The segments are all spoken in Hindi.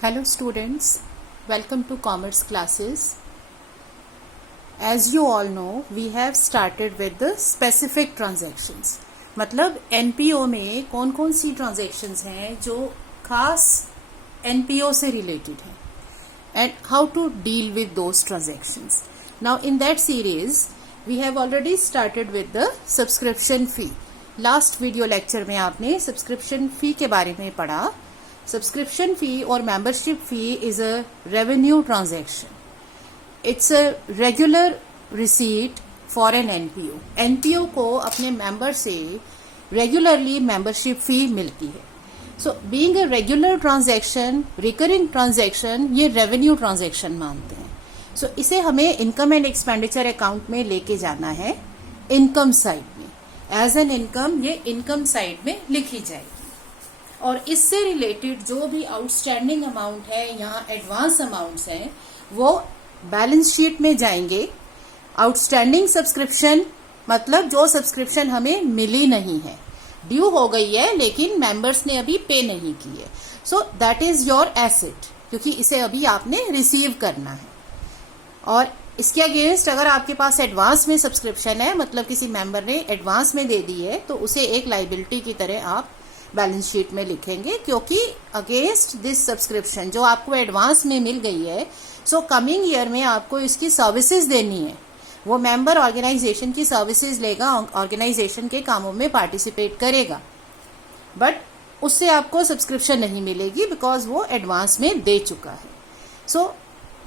Hello students, welcome to commerce classes. As you all know, we have started with the specific transactions. मतलब NPO में कौन कौन सी transactions हैं जो खास NPO से related हैं and how to deal with those transactions. Now in that series, we have already started with the subscription fee. Last video lecture में आपने subscription fee के बारे में पढ़ा. Subscription fee or membership fee is a revenue transaction. It's a regular receipt for an NPO. NPO को अपने member से regularly membership fee मिलती है. So being a regular transaction, recurring transaction, ये revenue transaction मानते हैं. So इसे हमें income and expenditure account में लेके जाना है income side में. As an income ये income side में लिखी जाएगी. और इससे रिलेटेड जो भी आउटस्टैंडिंग अमाउंट है यहाँ एडवांस अमाउंट्स हैं वो बैलेंस शीट में जाएंगे. आउटस्टैंडिंग सब्सक्रिप्शन मतलब जो सब्सक्रिप्शन हमें मिली नहीं है, ड्यू हो गई है लेकिन मेंबर्स ने अभी पे नहीं की है. So that is your asset क्योंकि इसे अभी आपने रिसीव करना है. और इसके अगेंस्ट अगर आपके पास एडवांस में सब्सक्रिप्शन है मतलब किसी मेंबर ने एडवांस में दे दी है तो उसे एक लाइबिलिटी की तरह आप बैलेंस शीट में लिखेंगे क्योंकि अगेंस्ट दिस सब्सक्रिप्शन जो आपको एडवांस में मिल गई है सो कमिंग ईयर में आपको इसकी सर्विसेज देनी है. वो मेंबर ऑर्गेनाइजेशन की सर्विसेज लेगा, ऑर्गेनाइजेशन के कामों में पार्टिसिपेट करेगा, बट उससे आपको सब्सक्रिप्शन नहीं मिलेगी बिकॉज वो एडवांस में दे चुका है. सो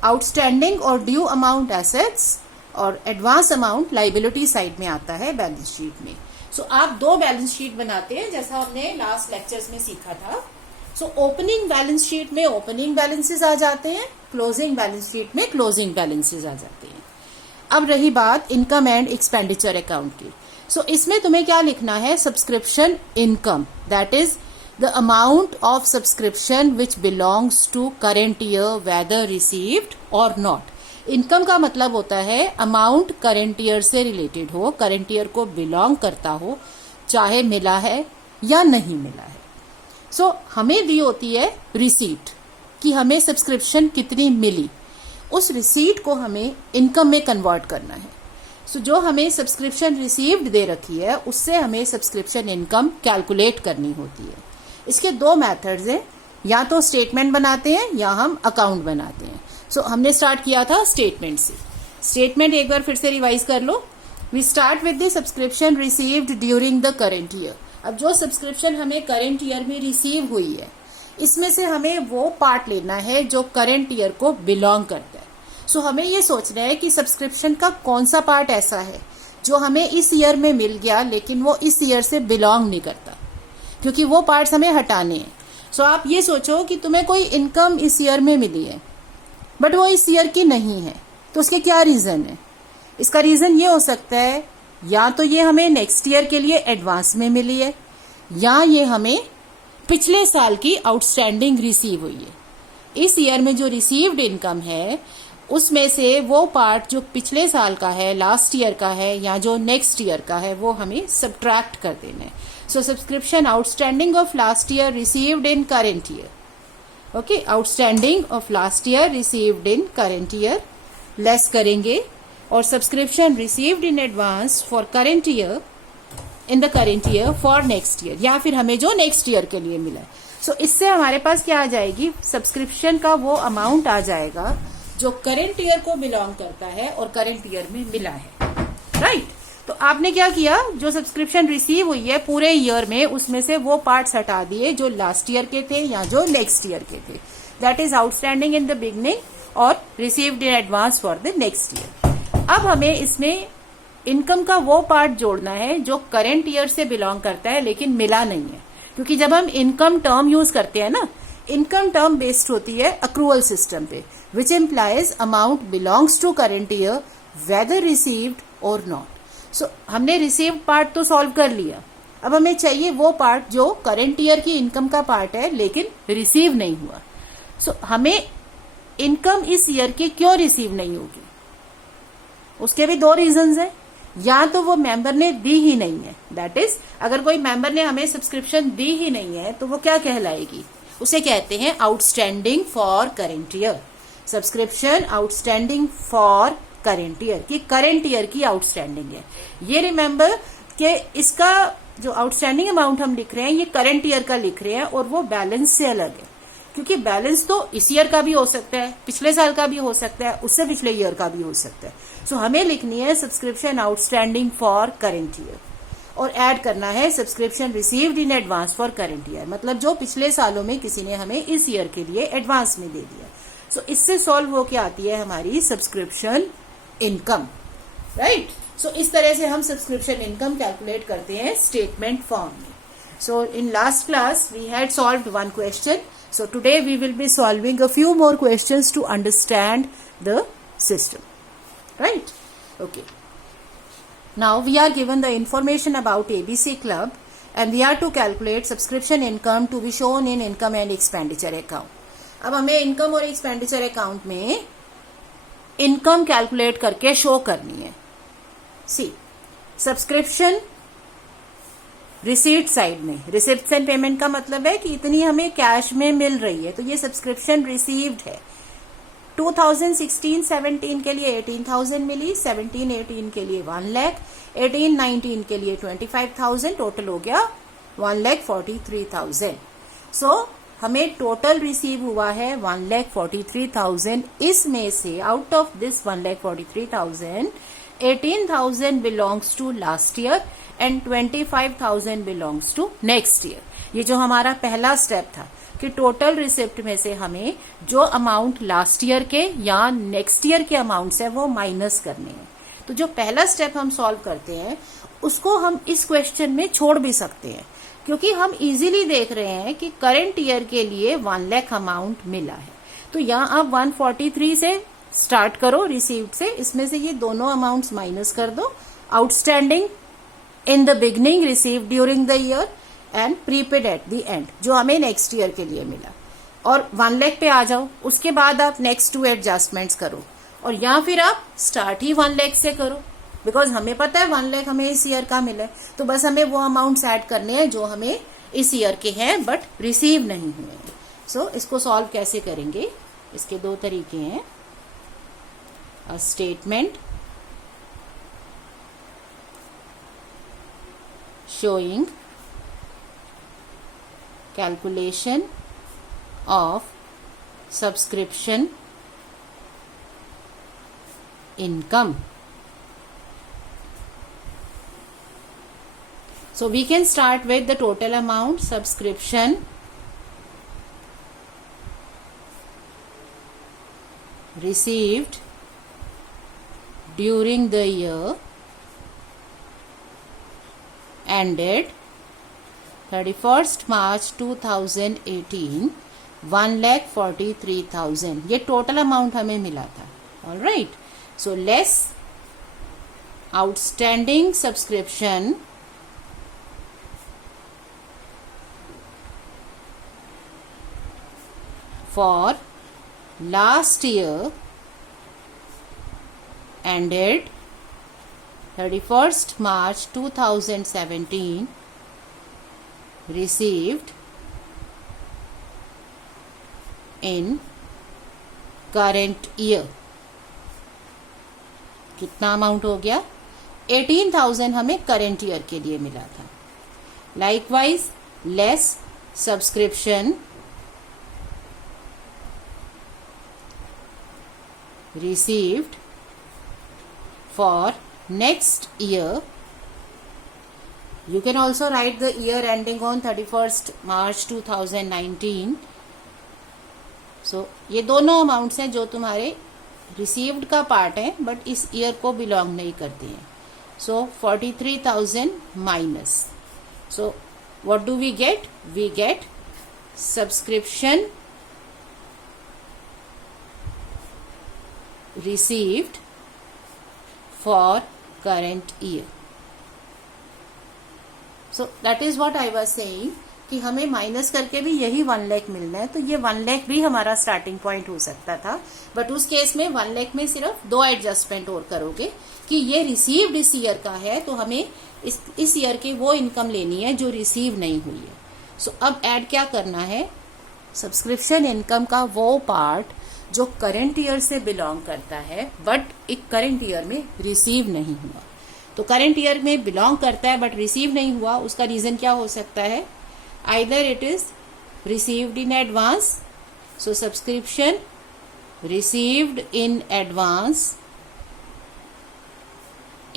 आउटस्टैंडिंग और ड्यू अमाउंट एसेट्स और एडवांस अमाउंट लाइबिलिटी साइड में आता है बैलेंस शीट में. सो आप दो बैलेंस शीट बनाते हैं जैसा हमने लास्ट लेक्चर्स में सीखा था. सो ओपनिंग बैलेंस शीट में ओपनिंग बैलेंसेस आ जाते हैं, क्लोजिंग बैलेंस शीट में क्लोजिंग बैलेंसेस आ जाते हैं. अब रही बात इनकम एंड एक्सपेंडिचर अकाउंट की. सो इसमें तुम्हें क्या लिखना है? Subscription income, that is the amount of subscription which belongs to current year whether received और नॉट. इनकम का मतलब होता है अमाउंट करेंट ईयर से रिलेटेड हो, करेंट ईयर को बिलोंग करता हो, चाहे मिला है या नहीं मिला है. सो हमें दी होती है रिसीट कि हमें सब्सक्रिप्शन कितनी मिली. उस रिसीट को हमें इनकम में कन्वर्ट करना है. सो जो हमें सब्सक्रिप्शन रिसीव्ड दे रखी है उससे हमें सब्सक्रिप्शन इनकम कैलकुलेट करनी होती है. इसके दो मेथड्स हैं, या तो स्टेटमेंट बनाते हैं या हम अकाउंट बनाते हैं. सो हमने स्टार्ट किया था स्टेटमेंट से. स्टेटमेंट एक बार फिर से रिवाइज कर लो. We start with the subscription received during the current year. अब जो सब्सक्रिप्शन हमें करेंट ईयर में रिसीव हुई है इसमें से हमें वो पार्ट लेना है जो करेंट ईयर को बिलोंग करता है. सो हमें ये सोचना है कि सब्सक्रिप्शन का कौन सा पार्ट ऐसा है जो हमें इस ईयर में मिल गया लेकिन वो इस ईयर से बिलोंग नहीं करता, क्योंकि वो पार्ट्स हमें हटाने हैं. सो आप ये सोचो कि तुम्हें कोई इनकम इस ईयर में मिली है बट वो इस ईयर की नहीं है, तो उसके क्या रीजन है? इसका रीजन ये हो सकता है या तो ये हमें नेक्स्ट ईयर के लिए एडवांस में मिली है या ये हमें पिछले साल की आउटस्टैंडिंग रिसीव हुई है. इस ईयर में जो रिसीव्ड इनकम है उसमें से वो पार्ट जो पिछले साल का है, लास्ट ईयर का है या जो नेक्स्ट ईयर का है वो हमें सब्ट्रैक्ट कर देना है. So subscription outstanding of last year received in current year. Okay, outstanding of last year received in current year less करेंगे और subscription received in advance for current year in the current year for next year, या फिर हमें जो नेक्स्ट ईयर के लिए मिला है. सो इससे हमारे पास क्या आ जाएगी? सब्सक्रिप्शन का वो अमाउंट आ जाएगा जो करेंट ईयर को बिलोंग करता है और करेंट ईयर में मिला है. राइट? तो आपने क्या किया? जो सब्सक्रिप्शन रिसीव हुई है पूरे ईयर में उसमें से वो पार्ट्स हटा दिए जो लास्ट ईयर के थे या जो नेक्स्ट ईयर के थे. That is outstanding in the beginning और received in advance for the next year. अब हमें इसमें इनकम का वो पार्ट जोड़ना है जो करेंट ईयर से बिलोंग करता है लेकिन मिला नहीं है, क्योंकि जब हम इनकम टर्म यूज करते हैं ना, इनकम टर्म बेस्ड होती है अक्रूवल सिस्टम पे, which implies amount belongs to current year whether received और नॉट. सो हमने रिसीव्ड पार्ट तो सॉल्व कर लिया. अब हमें चाहिए वो पार्ट जो करेंट ईयर की इनकम का पार्ट है लेकिन रिसीव नहीं हुआ. सो हमें इनकम इस ईयर की क्यों रिसीव नहीं होगी? उसके भी दो रीजंस हैं. या तो वो मेंबर ने दी ही नहीं है, दैट इज अगर कोई मेंबर ने हमें सब्सक्रिप्शन दी ही नहीं है तो वो क्या कहलाएगी? उसे कहते हैं outstanding for current year. Subscription outstanding for current year, कि करेंट ईयर की आउटस्टैंडिंग है। ये रिमेंबर कि इसका जो आउटस्टैंडिंग अमाउंट हम लिख रहे हैं ये करंट ईयर का लिख रहे हैं और वो बैलेंस से अलग है, क्योंकि बैलेंस तो इस ईयर का भी हो सकता है, पिछले साल का भी हो सकता है, उससे पिछले ईयर का भी हो सकता है। सो हमें लिखनी है subscription outstanding for current year और ऐड करना है subscription received in advance for current year, मतलब जो पिछले सालों में किसी ने हमें इस ईयर के लिए एडवांस में दे दिया। सो इससे सॉल्व होके आती है हमारी सब्सक्रिप्शन इनकम, राइट। सो इस तरह से हम सब्सक्रिप्शन इनकम कैलकुलेट करते हैं स्टेटमेंट फॉर्म में। So in last class we had solved one question, so today we will be solving a few more questions to understand the system, right? Okay, now we are given the information about ABC Club and we are to calculate subscription income to be shown in income and expenditure account. अब हमें इनकम और एक्सपेंडिचर अकाउंट में इनकम कैलकुलेट करके शो करनी है। सी, सब्सक्रिप्शन रिसीट साइड में, रिसिप्ट एंड पेमेंट का मतलब है कि इतनी हमें कैश में मिल रही है, तो ये सब्सक्रिप्शन रिसीव्ड है। 2016-17 के लिए 18,000 मिली, 17-18 के लिए 1 लाख, 18-19 के लिए 25,000, टोटल हो गया 1,43,000। सो हमें टोटल रिसीव हुआ है 1,43,000। इसमें से out of this 1,43,000 18,000 belongs to last year and 25,000 belongs to next year. ये जो हमारा पहला स्टेप था कि टोटल रिसिप्ट में से हमें जो अमाउंट लास्ट ईयर के या नेक्स्ट ईयर के अमाउंट्स है वो माइनस करने हैं। तो जो पहला स्टेप हम सॉल्व करते हैं उसको हम इस क्वेश्चन में छोड़ भी सकते हैं, क्योंकि हम इजीली देख रहे हैं कि करंट ईयर के लिए 1 लाख अमाउंट मिला है। तो यहाँ आप 143 से स्टार्ट करो रिसीव्ड से, इसमें से ये दोनों अमाउंट्स माइनस कर दो, outstanding in the beginning, received during the year and prepaid eight the and, जो हमें नेक्स्ट ईयर के लिए मिला, और 1 लाख पे आ जाओ। उसके बाद आप नेक्स्ट 2 एडजस्टमेंट्स करो और या फिर आप स्टार्ट ही 1 लाख से करो, बिकॉज हमें पता है 1 लाख हमें इस ईयर का मिला है, तो बस हमें वो अमाउंट्स ऐड करने हैं जो हमें इस ईयर के हैं बट रिसीव नहीं हुए हैं। सो इसको सॉल्व कैसे करेंगे, इसके 2 तरीके हैं। A statement showing calculation of subscription income. So we can start with the total amount subscription received during the year ended 31st March 2018, 1,43,000, ये टोटल अमाउंट हमें मिला था। All right, so less outstanding subscription for last year ended 31st March 2017, received in current year। कितना अमाउंट हो गया? 18,000 हमें करंट ईयर के लिए मिला था। Likewise less subscription received for next year. You can also write the year ending on 31st March 2019. So ये दोनों अमाउंट्स हैं जो तुम्हारे रिसीव्ड का पार्ट है बट इस ईयर को बिलोंग नहीं करते हैं। So 43,000 minus, so what do we get? We get subscription received for current year. So that is what I was saying कि हमें माइनस करके भी यही 1 लाख मिलना है, तो ये 1 लाख भी हमारा स्टार्टिंग पॉइंट हो सकता था, बट उस केस में 1 लाख में सिर्फ 2 एडजस्टमेंट और करोगे कि ये रिसीव्ड इस ईयर का है, तो हमें इस ईयर की वो इनकम लेनी है जो रिसीव नहीं हुई है। सो अब ऐड क्या करना है? सब्सक्रिप्शन इनकम का वो पार्ट जो करंट ईयर से बिलोंग करता है बट एक करंट ईयर में रिसीव नहीं हुआ। तो करंट ईयर में बिलोंग करता है बट रिसीव नहीं हुआ, उसका रीजन क्या हो सकता है? Either it is received in advance, so subscription received in advance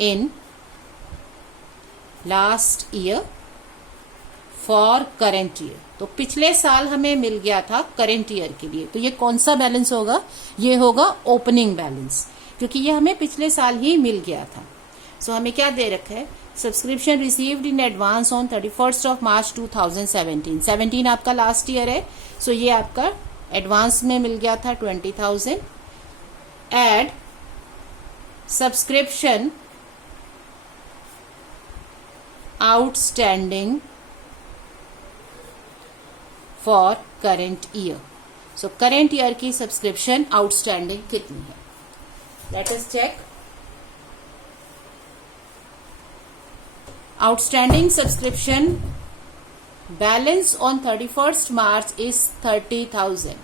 in last year for current year. तो पिछले साल हमें मिल गया था करंट ईयर के लिए, तो ये कौन सा बैलेंस होगा? ये होगा ओपनिंग बैलेंस, क्योंकि ये हमें पिछले साल ही मिल गया था। सो हमें क्या दे रखा है? Subscription received in advance on 31st of March 2017। 17 आपका लास्ट ईयर है, सो ये आपका एडवांस में मिल गया था 20,000। Add subscription outstanding for current year. So current year की सब्सक्रिप्शन आउटस्टैंडिंग कितनी है? Let us check. Outstanding subscription balance on 31st March is 30,000.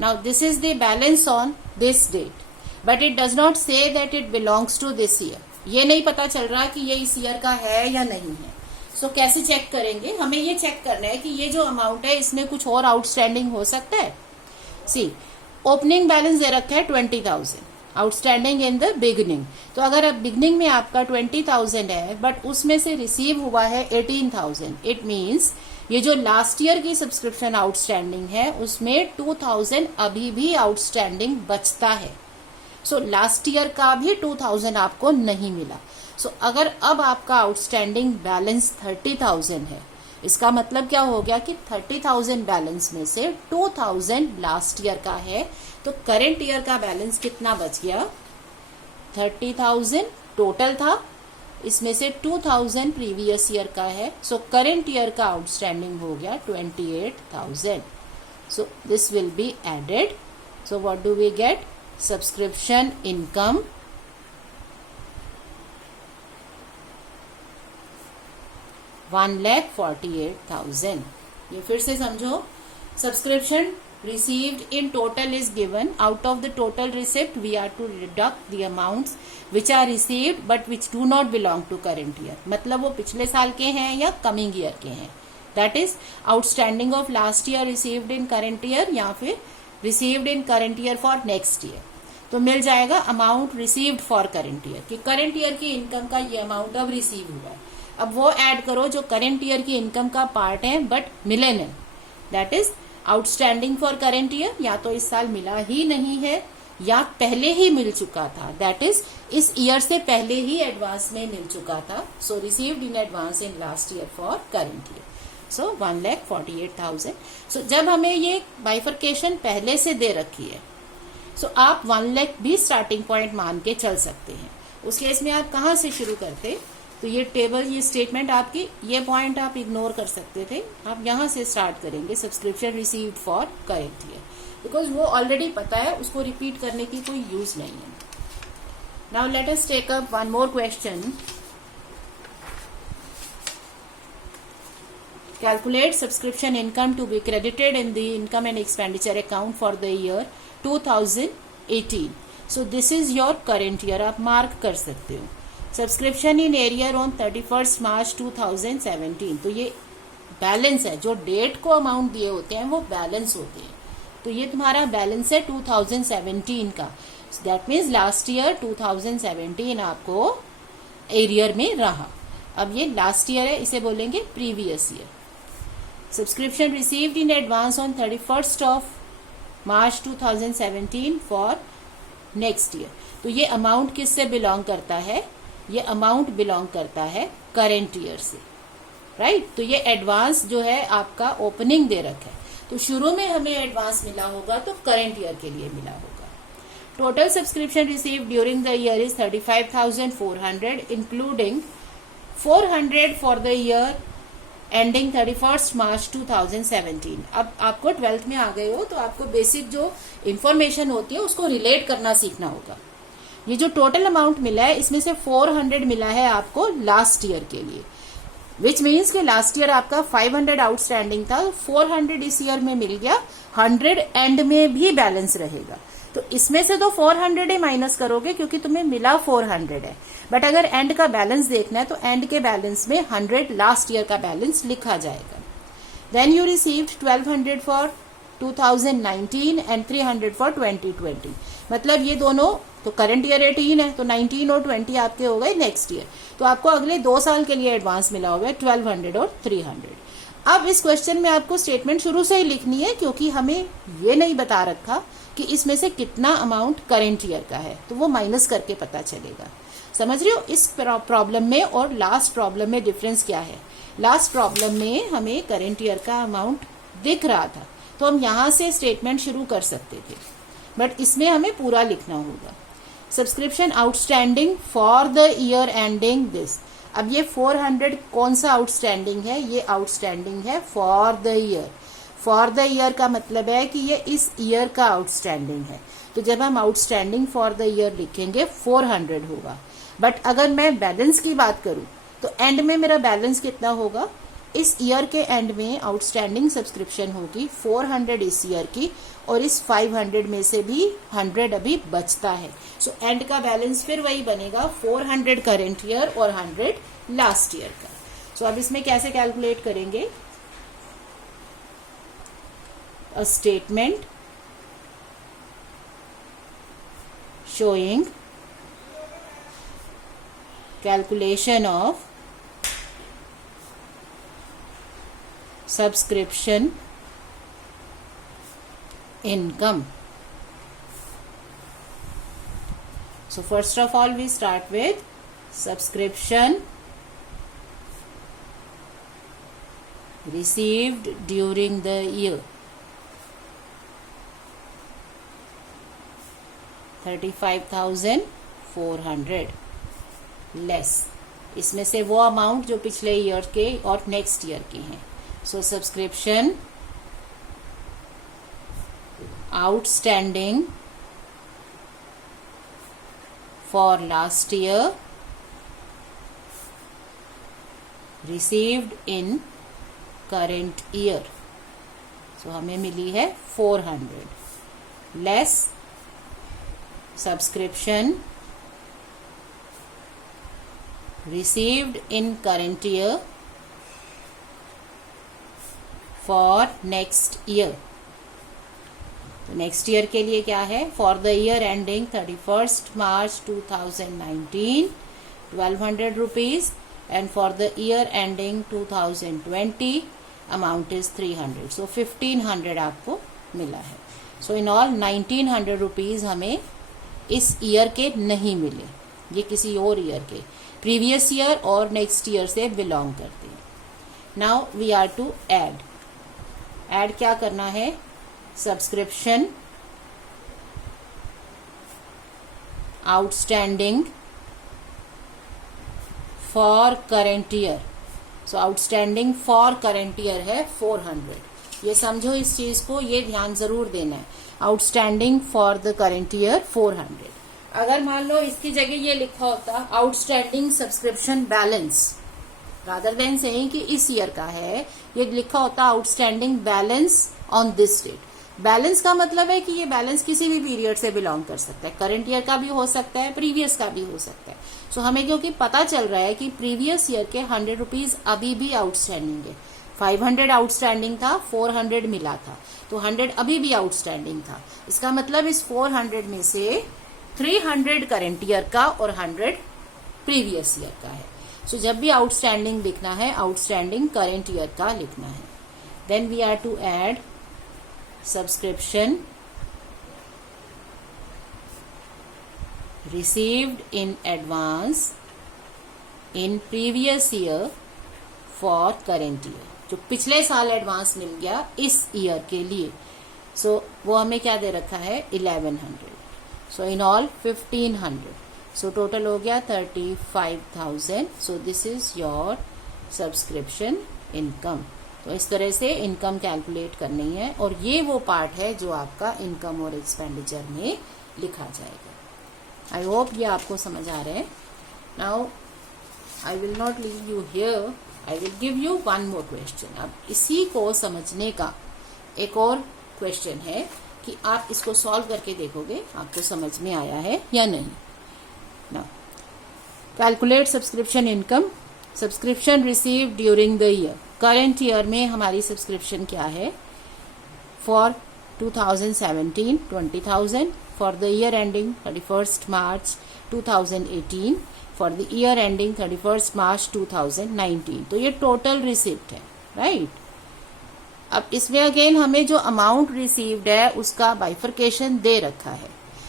Now this is the balance on this date, but it does not say that it belongs to this year. ये नहीं पता चल रहा कि ये इस ईयर का है या नहीं है। सो कैसे चेक करेंगे? हमें ये चेक करना है कि ये जो अमाउंट है इसमें कुछ और आउटस्टैंडिंग हो सकता है। सी, ओपनिंग बैलेंस दे रखा है 20,000, आउटस्टैंडिंग इन द बिगनिंग। तो अगर अब बिगनिंग में आपका 20,000 है बट उसमें से रिसीव हुआ है 18,000, इट मीन्स ये जो लास्ट ईयर की सब्सक्रिप्शन आउटस्टैंडिंग है उसमें 2,000 अभी भी आउटस्टैंडिंग बचता है। सो लास्ट ईयर का भी 2,000 आपको नहीं मिला। सो अगर अब आपका आउटस्टैंडिंग बैलेंस 30,000 है, इसका मतलब क्या हो गया कि 30,000 बैलेंस में से 2,000 लास्ट ईयर का है, तो करंट ईयर का बैलेंस कितना बच गया? 30,000 टोटल था, इसमें से 2,000 प्रीवियस ईयर का है। सो करंट ईयर का आउटस्टैंडिंग हो गया 28,000। So this will be added. So what do we get? Subscription income $1,48,000। ये फिर से समझो। Subscription received in total is given. Out of the total receipt we are to deduct the amounts which are received but which do not belong to current year. मतलब वो पिछले साल के हैं या कमिंग ईयर के हैं। That is outstanding of last year received in current year या फिर received in current year for next year। तो मिल जाएगा amount received for current year, कि करंट ईयर की इनकम का ये अमाउंट अब रिसीव हुआ है। अब वो ऐड करो जो करंट ईयर की इनकम का पार्ट है बट मिले नहीं, that is outstanding for current year. या तो इस साल मिला ही नहीं है या पहले ही मिल चुका था, दैट इज इस ईयर से पहले ही एडवांस में मिल चुका था। So received in advance in last year for current year. So 1,48,000। So जब हमें ये बाइफर्केशन पहले से दे रखी है, सो आप 1 लाख भी स्टार्टिंग पॉइंट मान के चल सकते हैं। उस केस में आप कहाँ से शुरू करते? तो ये टेबल, ये स्टेटमेंट आपकी, ये पॉइंट आप इग्नोर कर सकते थे। आप यहाँ से स्टार्ट करेंगे subscription received for current year, because वो ऑलरेडी पता है, उसको रिपीट करने की कोई यूज नहीं है। Now let us take up one more question. Calculate subscription income to be credited in the income and expenditure account for the year 2018. So this is your current year, आप मार्क कर सकते हो। Subscription in arrear on 31st मार्च 2017। तो ये बैलेंस है, जो डेट को अमाउंट दिए होते हैं वो बैलेंस होते हैं। तो ये तुम्हारा बैलेंस है 2017 का। दैट मीन्स लास्ट ईयर 2017 आपको एरियर में रहा। अब ये लास्ट ईयर है, इसे बोलेंगे previous year. Subscription received in advance on 31st of March 2017 for next year. तो ये अमाउंट किससे बिलोंग करता है? ये अमाउंट बिलोंग करता है करेंट ईयर से, राइट? तो ये एडवांस जो है आपका ओपनिंग दे रखा है, तो शुरू में हमें एडवांस मिला होगा तो करेंट ईयर के लिए मिला होगा। Total subscription received during the year is 35,400 including 400 for the year ending 31st मार्च 2017। अब आपको 12th में आ गए हो तो आपको बेसिक जो इंफॉर्मेशन होती है उसको रिलेट करना सीखना होगा। ये जो टोटल अमाउंट मिला है इसमें से 400 मिला है आपको लास्ट ईयर के लिए, विच मीन्स कि लास्ट ईयर आपका 500 आउटस्टैंडिंग था, 400 इस ईयर में मिल गया, 100 एंड में भी बैलेंस रहेगा। तो इसमें से तो 400 ही माइनस करोगे क्योंकि तुम्हें मिला 400 है। बट अगर एंड का बैलेंस देखना है तो एंड के बैलेंस में 100 लास्ट ईयर का बैलेंस लिखा जाएगा। Then you received 1200 for 2019 and 300 for 2020। मतलब ये दोनों तो करंट ईयर 18 है, तो 19 और 20 आपके हो गए नेक्स्ट ईयर। तो आपको अगले 2 साल के लिए एडवांस मिला हुआ है 1200 और 300। अब इस क्वेश्चन में आपको स्टेटमेंट शुरू से ही लिखनी है क्योंकि हमें ये नहीं बता रखा कि इसमें से कितना अमाउंट करंट ईयर का है, तो वो माइनस करके पता चलेगा। समझ रहे हो इस प्रॉब्लम में और लास्ट प्रॉब्लम में डिफरेंस क्या है? लास्ट प्रॉब्लम में हमें करंट ईयर का अमाउंट दिख रहा था तो हम यहां से स्टेटमेंट शुरू कर सकते थे, बट इसमें हमें पूरा लिखना होगा। Subscription outstanding for the year ending this. अब ये 400 कौन सा आउटस्टैंडिंग है? ये आउटस्टैंडिंग है for the year. For the year का मतलब है कि ये इस ईयर का आउटस्टैंडिंग है। तो जब हम आउटस्टैंडिंग फॉर द ईयर लिखेंगे 400 होगा। बट अगर मैं बैलेंस की बात करूं तो एंड में मेरा बैलेंस कितना होगा? इस ईयर के एंड में आउटस्टैंडिंग सब्सक्रिप्शन होगी 400 इस ईयर की, और इस 500 में से भी 100 अभी बचता है। सो एंड का बैलेंस फिर वही बनेगा 400 करंट ईयर और 100 लास्ट ईयर का। सो अब इसमें कैसे कैलकुलेट करेंगे? A statement showing calculation of subscription income. So first of all we start with subscription received during the year, 35,400 less इसमें से वो अमाउंट जो पिछले ईयर के और नेक्स्ट ईयर के हैं। So subscription outstanding for last year received in current year. So हमें मिली है 400 less subscription received in current year for next year। तो नेक्स्ट ईयर के लिए क्या है? For the year ending 31 March 2019 1200 rupees, and for the year ending 2020 amount is 300। So 1500 आपको मिला है। सो इन ऑल 1900 रुपीज हमें इस ईयर के नहीं मिले, ये किसी और ईयर के, प्रीवियस ईयर और नेक्स्ट ईयर से बिलोंग करते हैं। Now we are to add क्या करना है? Subscription outstanding for current year. So outstanding for current year है 400। ये समझो इस चीज को, ये ध्यान जरूर देना है। Outstanding for the current year 400। अगर मान लो इसकी जगह ये लिखा होता outstanding subscription balance, rather than saying कि इस ईयर का है, ये लिखा होता outstanding balance on this date. Balance का मतलब है कि ये बैलेंस किसी भी पीरियड से बिलोंग कर सकता है, करंट ईयर का भी हो सकता है, प्रीवियस का भी हो सकता है। सो हमें क्योंकि पता चल रहा है कि प्रीवियस ईयर के 100 रुपीज अभी भी आउटस्टैंडिंग है, 500 आउटस्टैंडिंग था, 400 मिला था, तो 100 अभी भी आउटस्टैंडिंग था। इसका मतलब इस 400 में से 300 करंट ईयर का और 100 प्रीवियस ईयर का है। सो जब भी आउटस्टैंडिंग लिखना है, आउटस्टैंडिंग करंट ईयर का लिखना है। Then we are to add subscription received in advance in previous year for current year. जो पिछले साल एडवांस मिल गया इस ईयर के लिए, सो वो हमें क्या दे रखा है? 1100। सो इन ऑल 1500। सो टोटल हो गया 35,000। So this is your subscription income. तो इस तरह से इनकम कैलकुलेट करनी है, और ये वो पार्ट है जो आपका इनकम और एक्सपेंडिचर में लिखा जाएगा। आई होप ये आपको समझ आ रहा है। Now I will not leave you here, I will give you one more question. अब इसी को समझने का एक और क्वेश्चन है कि आप इसको सॉल्व करके देखोगे आपको समझ में आया है या नहीं. Now calculate subscription income. Subscription receive during the year. Current year में हमारी सब्सक्रिप्शन क्या है? For 2017 20,000. For the year ending 31st March 2018. For the year ending 31st March 2019. तो ये टोटल रिसिप्ट है, राइट. अब इसमें अगेन हमें जो अमाउंट रिसीव्ड है उसका बाइफरकेशन दे रखा है.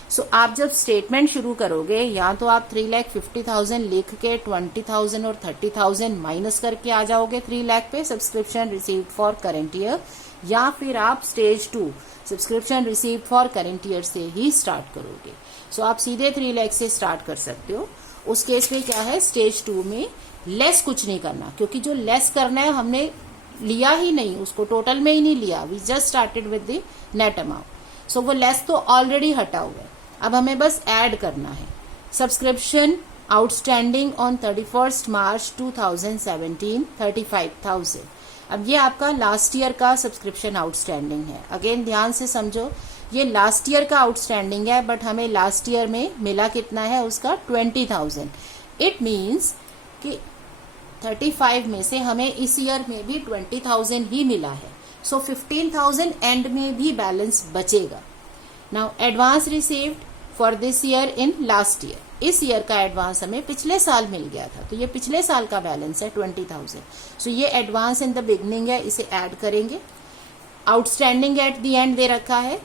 सो आप जब स्टेटमेंट शुरू करोगे या तो आप 3,50,000 लिख के 20,000 और 30,000 माइनस करके आ जाओगे 3 लाख पे subscription received for current year, या फिर आप stage 2 subscription received for current year से ही स्टार्ट करोगे. सो आप सीधे 3 लाख से स्टार्ट कर सकते हो. उस केस में क्या है, स्टेज 2 में लेस कुछ नहीं करना, क्योंकि जो लेस करना है हमने लिया ही नहीं, उसको टोटल में ही नहीं लिया. We just started with the net amount. So वो लेस तो ऑलरेडी हटा हुआ है. अब हमें बस ऐड करना है. Subscription outstanding on 31st March 2017 35,000. अब ये आपका लास्ट ईयर का सब्सक्रिप्शन आउटस्टैंडिंग है. अगेन ध्यान से समझो, ये लास्ट ईयर का आउटस्टैंडिंग है, बट हमें लास्ट ईयर में मिला कितना है उसका 20,000. इट मीन्स कि 35 में से हमें इस ईयर में भी 20,000 ही मिला है. सो 15,000 एंड में भी बैलेंस बचेगा. Now advance received for this year in last year. इस ईयर का एडवांस हमें पिछले साल मिल गया था, तो ये पिछले साल का बैलेंस है 20,000. सो ये एडवांस इन द बिगनिंग है, इसे ऐड करेंगे. Outstanding at the and they रखा है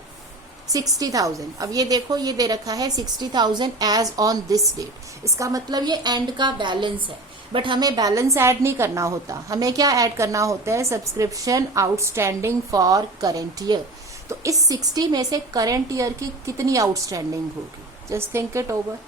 60,000. अब ये देखो, ये दे रखा है 60,000 एज ऑन दिस डेट. इसका मतलब ये एंड का बैलेंस है, बट हमें बैलेंस ऐड नहीं करना होता. हमें क्या ऐड करना होता है? Subscription outstanding for current year. तो इस 60 में से करंट ईयर की कितनी आउटस्टैंडिंग होगी? Just think it over,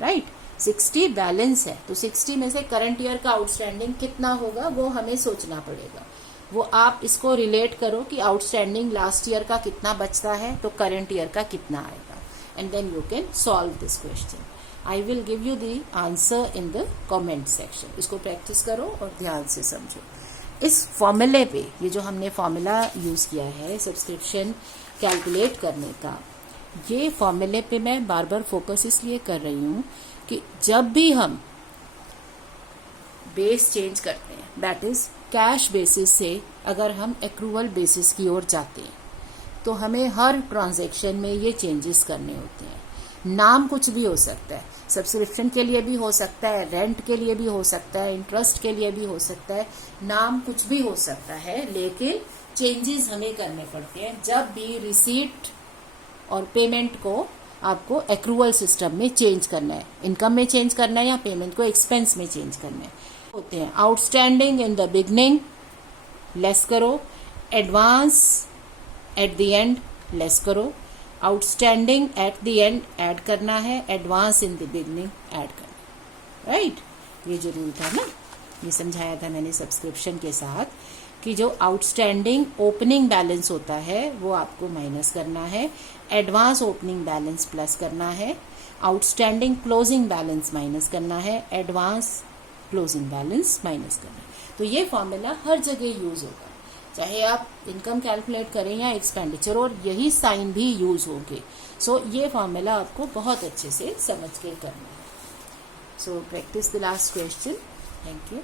right. 60 balance है, तो 60 में से करंट ईयर का आउटस्टैंडिंग कितना होगा वो हमें सोचना पड़ेगा. वो आप इसको रिलेट करो कि आउटस्टैंडिंग लास्ट ईयर का कितना बचता है तो करंट ईयर का कितना आएगा, and then you can solve this question. I will give you the answer in the comment section. इसको प्रैक्टिस करो और ध्यान से समझो. इस फॉर्मूले पे, ये जो हमने फॉर्मूला यूज किया है सब्सक्रिप्शन कैलकुलेट करने का, ये फॉर्मूले पे मैं बार बार फोकस इसलिए कर रही हूँ कि जब भी हम बेस चेंज करते हैं, दैट इज कैश बेसिस से अगर हम एक्रूवल बेसिस की ओर जाते हैं, तो हमें हर ट्रांजैक्शन में ये चेंजेस करने होते हैं. नाम कुछ भी हो सकता है, सब्सक्रिप्शन के लिए भी हो सकता है, रेंट के लिए भी हो सकता है, इंटरेस्ट के लिए भी हो सकता है. नाम कुछ भी हो सकता है, लेकिन चेंजेस हमें करने पड़ते हैं जब भी रिसीट और पेमेंट को आपको एक्रूवल सिस्टम में चेंज करना है, इनकम में चेंज करना है या पेमेंट को एक्सपेंस में चेंज करना है. होते हैं outstanding in the beginning, less करो. Advance at the end, less करो. Outstanding at the end add करना है, advance in the beginning add करना, राइट. ये जरूरी था ना, ये समझाया था मैंने सब्सक्रिप्शन के साथ कि जो आउटस्टैंडिंग ओपनिंग बैलेंस होता है वो आपको माइनस करना है, एडवांस ओपनिंग बैलेंस प्लस करना है, आउटस्टैंडिंग क्लोजिंग बैलेंस माइनस करना है, एडवांस क्लोजिंग बैलेंस माइनस करना है. तो ये फॉर्मूला हर जगह यूज होगा, चाहे आप इनकम कैलकुलेट करें या एक्सपेंडिचर, और यही साइन भी यूज होंगे. सो ये फॉर्मूला आपको बहुत अच्छे से समझ के करना है. So practice the last question. Thank you.